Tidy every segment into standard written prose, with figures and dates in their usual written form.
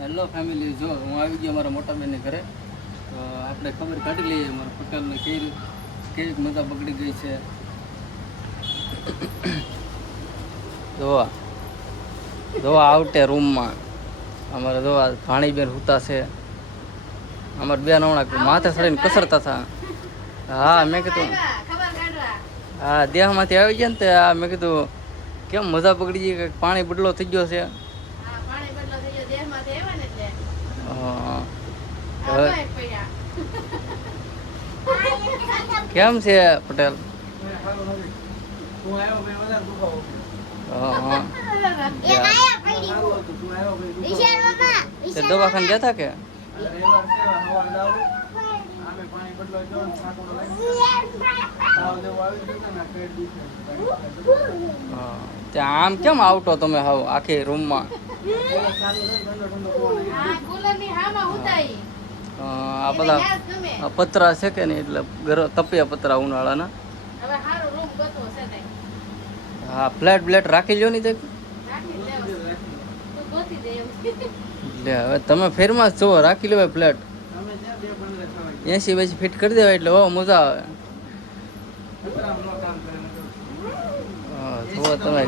Hello family, જો હું આવી ગયો મારા મોટા બેનને ઘરે. તો આપણે ખબર કાઢી લઈએ મારા પટેલને કેવી મજા બગડી ગઈ છે. જોવા જોવા આવટે રૂમમાં અમારે જોવા ભાણી બેન હુતા છે. અમારે બેન હમણાં માથે ચડીને કસરતા હતા. હા મેં કીધું હા દેહમાંથી આવી ગયા ને તે મેં કીધું કેમ મજા બગડી ગઈ, કે પાણી બદલો થઈ ગયો છે. કેમ છે પટેલ? દવાખાને ગયા હતા કે આમ કેમ આવતો તમે હાવ આખી રૂમમાં? આ બધા પતરા છે કે નહીં, એટલે તપિયા પતરા ઉનાળાના. હા ફ્લેટ રાખી લ્યો નહીં. હવે તમે ફેરમાં જ છો, રાખી લો ફ્લેટ. 80 ફીટ કરી દેવાય એટલે મજા આવે. તમે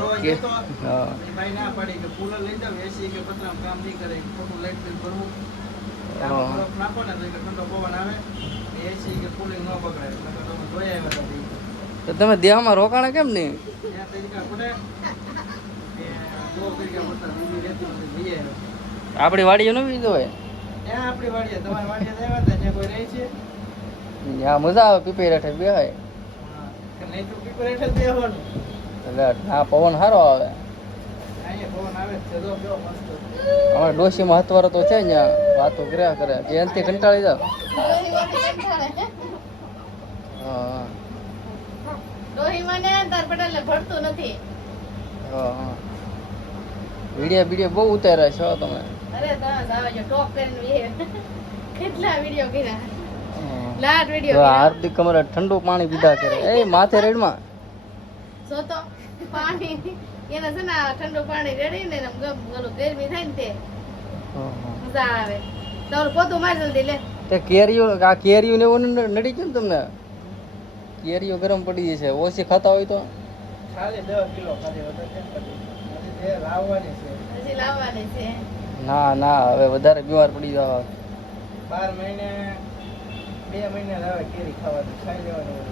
તો તમે દેહમાં રોકાણા કેમ નહીં? આપડી વાડીઓ ન બીજું હોય મજા આવે. પીપી રેઠે બે હોય હા પવન સારો આવે. અમારે ડોશીમાં હથવારો તો છે ને, વાતો કર્યા કરે એનથી કંટાળી જાવ. હા વિડીયો બહુ ઉતાર્યા છો તમે. હાર્દિક કમરે ઠંડુ પાણી પીધા કરે. એ માથે રેડમાં ઠંડુ પાણી રેડી ને ગરમી થાય ને તે મજા આવે. તમારું પોતું મારી જલ્દી લે. તે કેરીઓ ને એવું નડી ગયું ને તમને? કેરીઓ ગરમ પડી છે, ઓછી ખાતા હોય તો ખાલી 10 કિલો લાવવાની છે. ના હવે વધારે બીમાર પડી જાવ. 12 મહિને 2 મહિને આવે કેરી ખાવાની, ખાઈ લેવાની.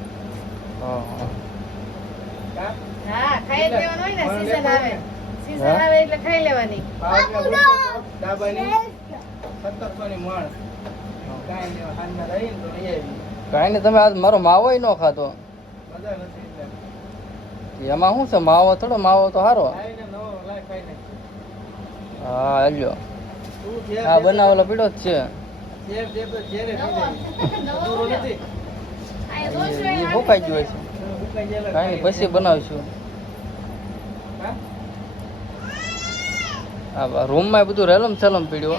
હા ખાઈ લેવાનું હોય ને, સીઝન આવે એટલે ખાઈ લેવાની. ડાબાની 1700 ની મણ કાઈ ને હાલમાં રહી ને તો લઈ આવી. કાઈ ને તમે આજ મારો માવો ન ખાતો. મજા નથી એટલે એમાં શું છે? માવો થોડો, માવો તો સારો. હા લ્યો હા બનાવેલો પીડો જ છે. ફૂકાઈ ગયો છે. કાંઈ નહીં પછી બનાવશું. હા રૂમમાં બધું રેલમ સેલમ પીડ્યો.